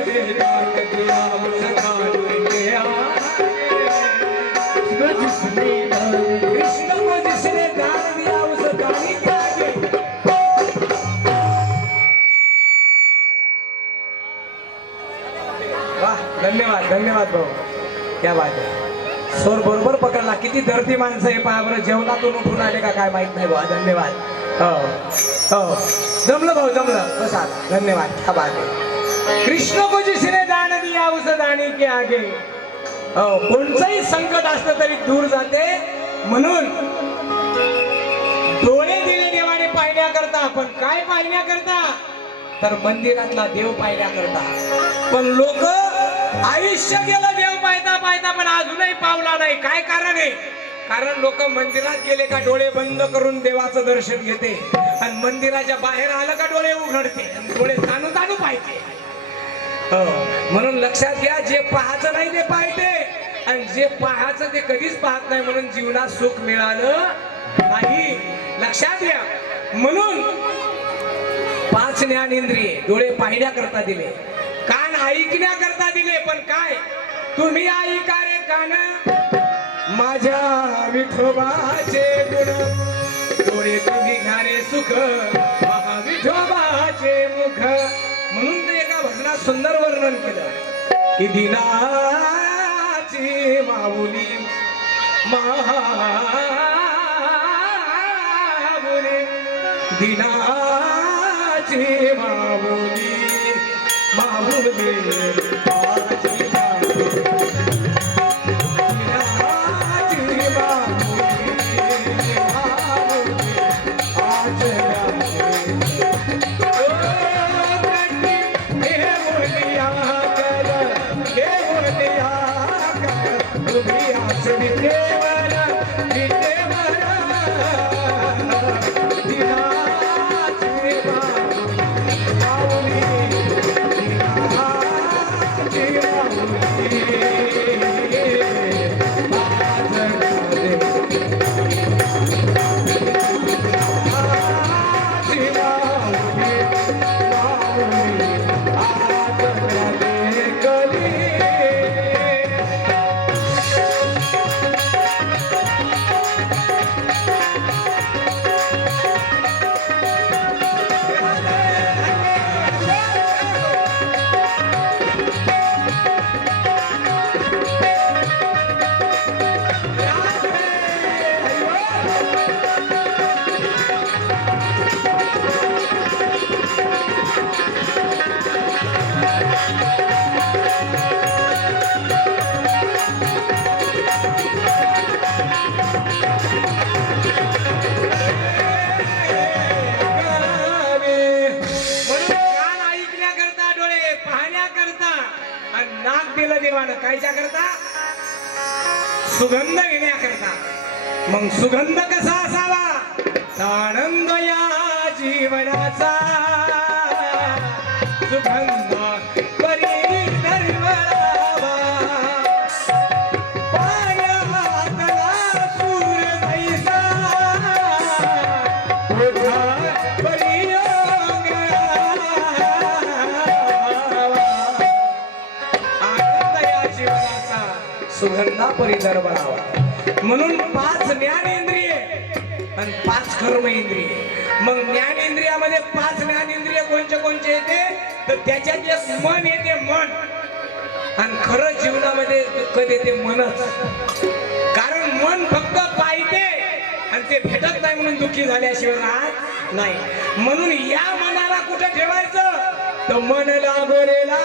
जिसने दान दिया उस दान के आगे, जिसने कृष्ण को जिसने दान दिया उस दानी के आगे। वाह, धन्यवाद धन्यवाद भाऊ, क्या बात आहे। सोर बरोबर पकडला। किती धरती माणसं हे पहा बरं, जेवणातून उठून आले का काय माहित नाही बा। धन्यवाद। हो हो, जमलं भाऊ जमलं, बस आता। धन्यवाद, क्या बात है। कृष्ण को जिसने दान दिया उस दानी के आगे, हो, कोणतंही संकट असलं तरी दूर जाते। म्हणून डोळे दिले देवाने पाहण्याकरता, पण काय पाहण्याकरता, तर मंदिरातला देव पाहण्याकरता। पण लोक आयुष्य गेलं देव पाहता पाहता, पण अजूनही पावला नाही। काय कारण आहे? कारण लोक मंदिरात गेले का डोळे बंद करून देवाचं दर्शन घेते, आणि मंदिराच्या बाहेर आलं का डोळे उघडते, डोळे ताणू ताणू पाहते। म्हणून लक्षात घ्या, जे पाहायचं नाही ते पाहते, आणि जे पाहायचं ते कधीच पाहत नाही। म्हणून जीवनात सुख मिळालं नाही, लक्षात घ्या। म्हणून 5 ज्ञानेंद्रिये, डोळे पाहण्याकरता दिले, कान ऐकण्याकरता दिले, पण काय, तुम्ही ऐका रे कान माझ्या विठोबाचे गुण, डोळे तुम्ही घ्या रे सुख महा विठोबाचे मुख। म्हणून ते एका भजनात सुंदर वर्णन केलं की दिनाची माऊली माऊली, दिनाची माऊली माऊली, कायच्या करता, सुगंध घेण्याकरता। मग सुगंध कसा असावा, आनंद या जीवनाचा सुगंध परी निर्मळावा, पायातला सूर जैसा ओढा परी सुगंधा परिधार बनावा। म्हणून 5 ज्ञानेंद्रिये आणि 5 कर्म इंद्रिये। मग ज्ञानेंद्रियामध्ये 5 ज्ञानेंद्रिय कोणचे कोणचे येते, तर त्याच्यात एक मन येते, मन। आणि खरं जीवनामध्ये कधी येते मनच, कारण मन फक्त पाहिजे आणि ते भेटत नाही म्हणून दुःखी झाल्याशिवाय राहत नाही। म्हणून या मनाला कुठे ठेवायचं, तर मन लागोरेला